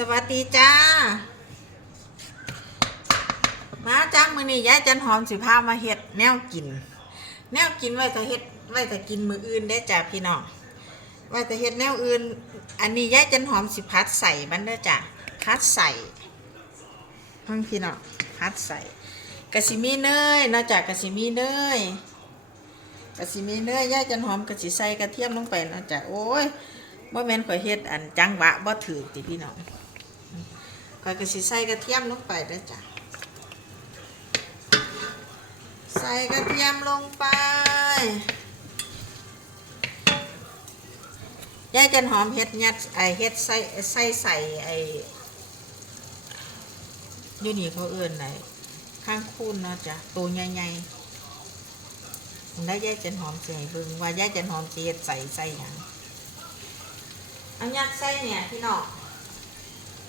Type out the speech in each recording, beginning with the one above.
สวัสดีจ้า มาจ้ามือนี้ยายจันหอมสิพามาเฮ็ดแนวกิน แนวกินไว้แต่เฮ็ดไว้แต่กินมืออื่นได้จ้าพี่น้องไว้แต่เฮ็ดแนวอื่น อันนี้ยายจันหอมสิพัดใส่มันเด้อจ้าพัดใส่เพิ่งพี่น้องพัดใส่กะสิมีเนยนอกจากกะสิมีเนยกะสิมีเนยยายจันหอมกะสิใส่กระเทียมลงไปนอกจากโอ้ยบ่แม่นข่อยเฮ็ดอันจังหวะบ่ถือติพี่น้อง อยก็สิใส่กระเทียมลงไปเด้จ้ะ ใส่กระเทียมลงไป ยายจันหอมเฮ็ดยัดไอเฮ็ดใส่ใส่ใส่ไอยู่นี่เขาเอิ้นไอข้างคูนเนาะจ้ะ ตัวใหญ่ๆแล้ยายจันหอมให้เบิ่งว่ายายจันหอมสิเฮ็ดใส่ใส่หยังเอายัดไส้เนี่ยพี่น้อง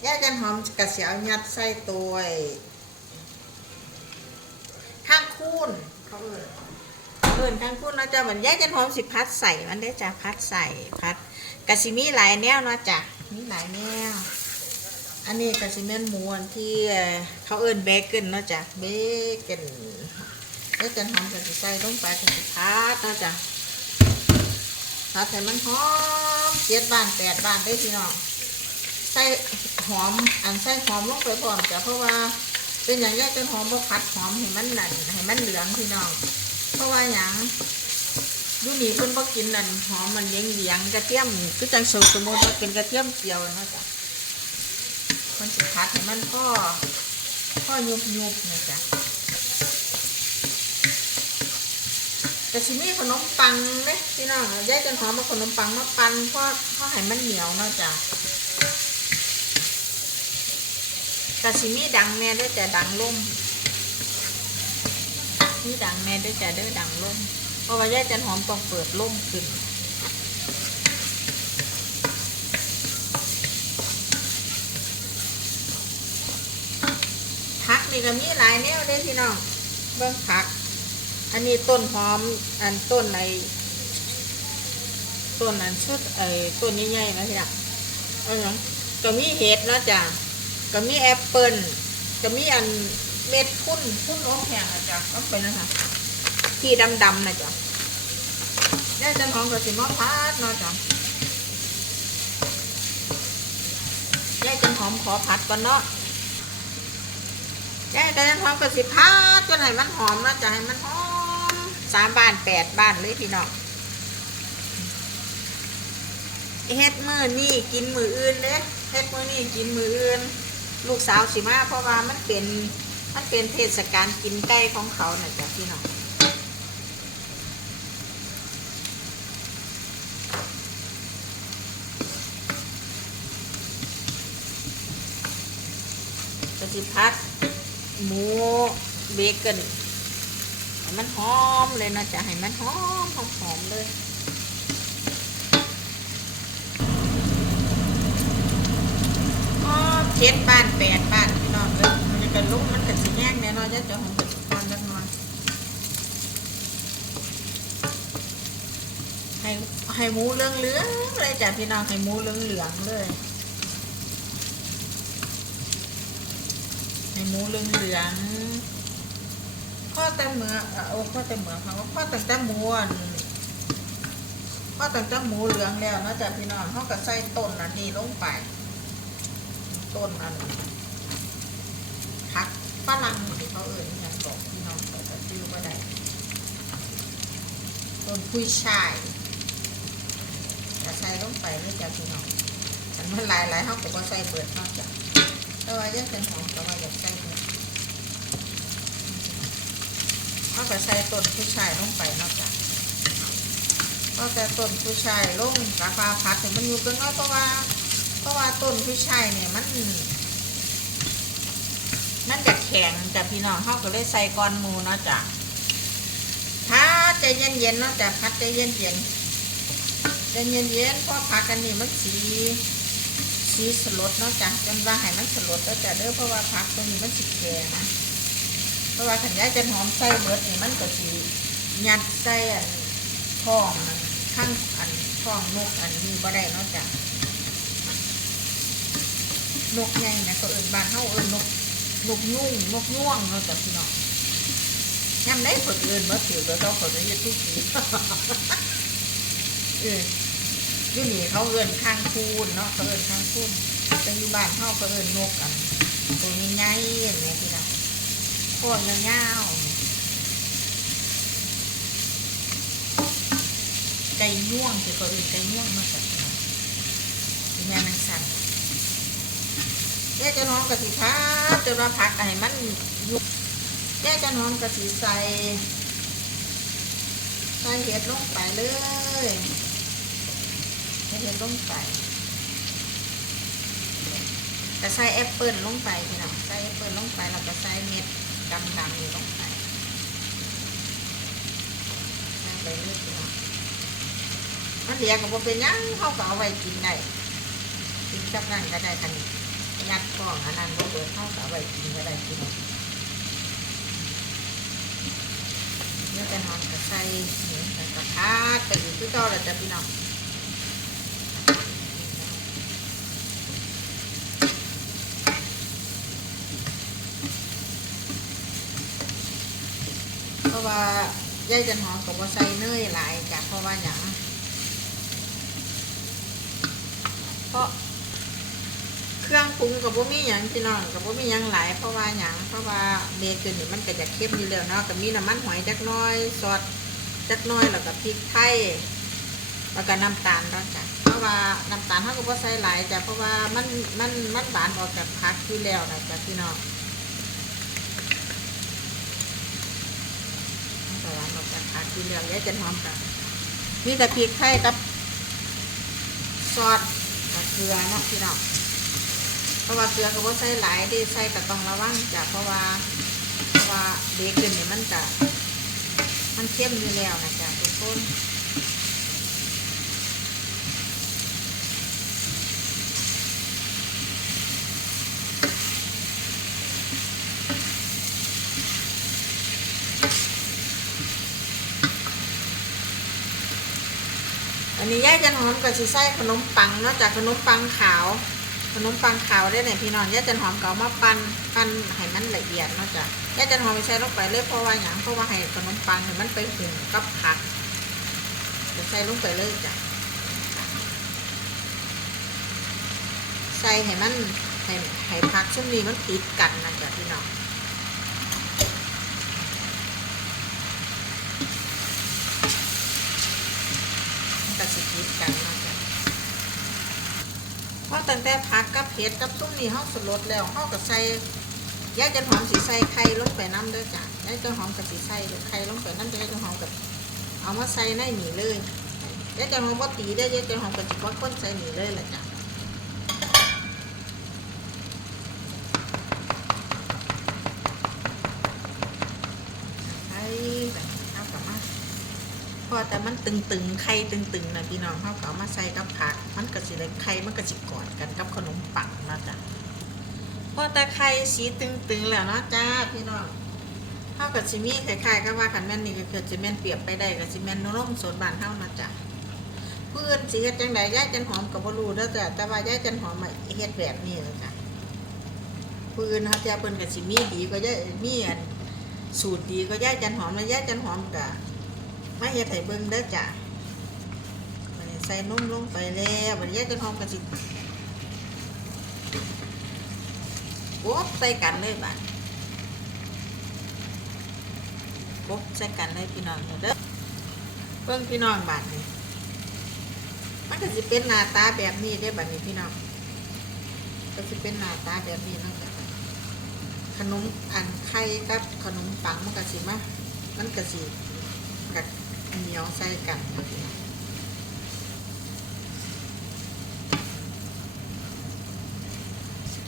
ย่าจันหอมกระเสียวยัดไส้ตัวข้างคูนเขาเอิญเอิญข้างคูนเนาะจ้ะเหมือนย่าจันหอมสิพัดใส่มันได้จ้ะพัดใส่พัดกระสิมีหลายแนวเนาะจ้ะมีหลายแนวอันนี้กระสิเมนมูอันที่เขาเอิญเบเกินเนาะจ้ะเบเกินย่าจันหอมกระสิใส่ลงไปกระสิพัดเนาะจ้ะผัดให้มันหอมเจ็ดบานแปดบานได้พี่น้องใส่ หอมอันใส่หอมลงไปพร้อมจ้ะเพราะว่าเป็นอย่างแรกเป็นหอมบ่ผัดหอมให้มันนั่นให้มันเหลืองพี่น้อง เพราะว่าอย่างอยูนี่เพิ่นบ่กินนั่นหอมมันเลียงเหลียงกระเทียมคือจังสมสมมติว่าเป็นกระเทียมเจียวเนาะจ้ะมันสิผัดให้มันพ่อพ่อยุบยุบๆนะจ๊ะแต่ชิมี่ขนมปังเด้พี่น้องยายจนหอมมาขนมปังมาปันเพราะเพราะให้มันเหนียวเนาะจ้ะ กะชิมีดังแม่ด้วยจ้ะดังล่มมีดังแม่ด้วยจ้ะเด้อดังล่มเพราะว่าแยายจันหอมต้องเปิดล่มขึ้นผักนี่ก็มีหลายแนวเด้พี่น้องเบิ่งผัก อันนี้ต้นหอมอันต้นไอต้นอันชุดไอต้นใหญ่ๆนะพี่อะเอาอย่างก็มีเห็ดเนาะจ้ะ ก็มีแอปเปิลก็มีอันเม็ดพุ่นพุ่นร้องแข็งนะจ้ะต้องเป็นนะคะที่ดำๆนะจ้ะได้จันหอมกับสิมอพัดเนาะจ้ะยายจันหอมขอผัดก่อนเนาะยายจันหอมกับสิพัดจนให้มันหอมเนาะจ้ะให้มันหอมสามบ้านแปดบ้านเลยพี่น้องเฮ็ดมือนี่กินมืออื่นเด้เฮ็ดมือนี่กินมืออื่น ลูกสาวสิมาเพราะว่ามันเป็นมันเป็นเทศกาลกินไก่ของเขาน่ะจ้ะพี่น้องกะทิพัดหมูเบเกนให้มันหอมเลยนะจะให้มันหอมหอมหอมเลยหอม เจ็ดบ้านแปดบ้านพี่น้องเลยมันจะเป็นลุกมันกะสิแห้งแน่นอนจะจะหอมกะสิก้อนจักหน่อยให้ให้หมูเหลืองเหลืองๆเลยจ้ะพี่น้องให้หมูเหลืองเหลืองๆเลยให้หมูเหลืองเหลืองๆพ่อแต่เหมือเอ่อโอ้พ่อแต่เหมือเขาว่าพ่อตั้งแต่หมูอันพ่อตั้งแต่หมูเหลืองแล้วนะจ๊ะพี่น้องเขาก็ใส่ต้นอันนี้ลงไป ต้นอันผักฝรั่งที่เขาเอ่ยอย่างบอกพี่น้องเขาจะชื่อว่าใดต้นพุยช่ายจะใส่ลงไปเลยจ้ะพี่น้องอันมันหลายๆเขาก็ใส่เบิดเนาะจ้ะแต่ว่ายังเป็นหอมแต่ว่าอยากใส่เพิ่มเอาแต่ใส่ต้นผู้ชายลงไปนอกจากเอาแต่ต้นผู้ชายลงกาฟาพัดให้มันอยู่กันนาะเพราะว่า ราะว่าต้นผู้ชายเนี่ยมัน มันจะแข็งจ้ะพี่น้องเขาก็เลยใส่ก้อนหมูเนาะจ้ะพัดใจเย็นๆเนาะจ้ะพัดใจเย็นๆใจเย็นๆเพราะผักอันนี้มันสีสีสลดเนาะจ้ะจนว่าให้มันสลดแล้วจ้ะเด้อเพราะว่าผักตัวนี้มันสิแก่นะเพราะว่าขันยายจะหอมใส่เบิดนี่มันก็สิยัดใส่อันท้องอันข้างอันท้องนกอันนี้บ่ได้เนาะจ้ะ นกใหญ่นะเขาเอินบ้านเฮาเอินนกนกยุ่งนกย่วงเนาะจ้ะพี่น้องยามได้เพิ่นเอินบ่ถือแล้วต้องเขาจะเฮ็ดทุกทีเออยู่นี่เขาเอินข้างคูนเนาะเขาเอินข้างคูนแต่อยู่บ้านเฮาเขาเอินนกอันตัวใหญ่ๆอย่างเงี้ยพี่น้องพวกยาวๆไก่ง่วงที่เขาเอินไก่ง่วงมาจากพี่น้องเป็นแม่นางสัน แย่จะน้องกะทิพัดจนว่าผักอะไรมันยุบแย่จะน้องกะทิใส่ใส่เห็ดลงไปเลยใส่เห็ดลงไปก็ใส่แอปเปิลลงไปพี่น้องใส่แอปเปิลลงไปแล้วก็ใส่เม็ดดำๆนี่ลงไปใส่ไปเลยพี่น้องมันเหลียกับว่เป็นยังเขาก็เอาไว้กินได้กินกับนั่นก็ได้ทัน ยัดกล้องอันนั้นบ่เบิดเข้าก็เอาไว้กินก็ได้พี่น้องเนื้อจะนอนกับใส่หมูกับกระทาดไปอยู่ที่เก่าแล้วจ้ะพี่น้องเพราะว่ายายจันหอมกับว่าใส่เนยหลายจ้ะเพราะว่าอย่างเพราะเครื่อง ปรุงกับว่มีอย่างพี่น้องกับว่มีอย่างหลายเพราะว่าอย่างเพราะว่าเบเกอร์นี่มันก็จะเข้มอยู่แล้วเนาะกับมีน้ำมันหอยจักน้อยซอสจักน้อยแล้วก็พริกไทยแล้วก็น้ำตาลแล้วจ้ะเพราะว่าน้ำตาลเขาก็ว่ใส่หลายจ้ะเพราะว่ามันมันมันหวานออกจากผักอยู่แล้วนะจ้ะพี่น้องสวรรค์ออกจากผักที่เหลืองยายจันหอมกับมีแต่พริกไทยกับซอสกับเกลือเนาะพี่น้อง เพราะว่าเกลือก็ว่าใส่หลายที่ใส่ก็ต้องระวังจ้ะเพราะว่าเพราะว่าเบเกอร์นี่มันจะมันเข้มอยู่แล้วนะจ๊ะทุกคนอันนี้ย่าจันหอมกับสีไส้ขนมปังนาะจากขนมปังขาว ขนมปังขาวได้เนี่ยพี่น้องย่าจันหอมก็เอามาปั้นปั้นให้มันละเอียดนะจ๊ะย่าจันหอมไม่ใช่ลงไปเลยเพราะว่าอย่างเพราะว่าให้ขนมปังให้มันไปหุงกับผักจะใส่ลงไปเลยจ้ะใส่ให้มันให้ให้ผักช่วงนี้มันติดกันนะจ้ะพี่น้อง มันก็สิคิดกันเนาะจ้ะเพราะ ตั้งแต่ผักกับเผ็ดกับซุ้มนี่เฮาสลดแล้วเฮาก็ใส่ยายจันหอมสีใส่ไข่ลงไปน้ำเด้อจ้ะยายจันหอมก็สิใส่ไข่ลงไปน้ำยายจันหอมกับเอามาใส่ในหนี่เลยยายจันหอมบ่ตีได้ยายจันหอมกับจิบ่คนใส่หนี่เลยแหละจ้ะไข่แบบเอากลับมา พอ แต่มันตึงๆไข่ตึงๆนะพี่น้องเขาก็เอามาใส่กับผัก มันก็สิเลยไข่มันก็สิกอดกันกับขนมปังนะจ๊ะพอแต่ไข่สีตึงๆแล้วเนาะจ้าพี่น้องเขากับสิมี่คล้ายๆก็ว่าขันแม่นนี่ก็คือสิแม่นเปรียบไปได้กับสิแม่นนมสดบานเท่านะจ๊ะเพื่อนสิเฮ็ดจังใดย่ายจันหอมกับบ่รู้เด้อจ้ะแต่ว่าย่ายจันหอมมาเฮ็ดแบบนี้เลยจ้ะเพื่อนเขาจะเพิ่นกับสิมี่ดีก็ย่ายมีอันสูตรดีก็ย่ายจันหอมแล้วย่ายจันหอมกะ มาเฮ็ดให้เบิ่งเด้อจ้ะมันนี้ใส่นมลงไปแล้วมันแยกจะหอมกันสิโป๊บใส่กันเลยบาดโป๊บใส่กันเลยพี่น้องเด้อเบิ่งพี่น้องบาดนี่มันก็สิเป็นหน้าตาแบบนี้ได้บัดนี้พี่น้องก็สิเป็นหน้าตาแบบนี้นะจ้ะขนมอันไข่กับขนมปังมันก็สิมามันก็สิกับ เหนียวใส่กัน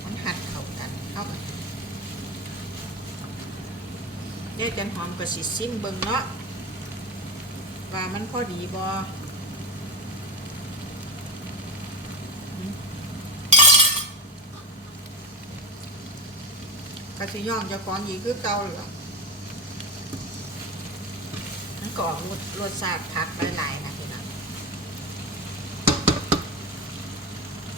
มันหัดเข้ากันเข้ากันเดี๋ยวจันหอมกับสิซิมเบิ่งเนาะว่ามันพอดีบ่กะสิย่อมจะก้องอีกคือเก่าเหรอ มัน กรอบรสชาติผักหลายๆนะ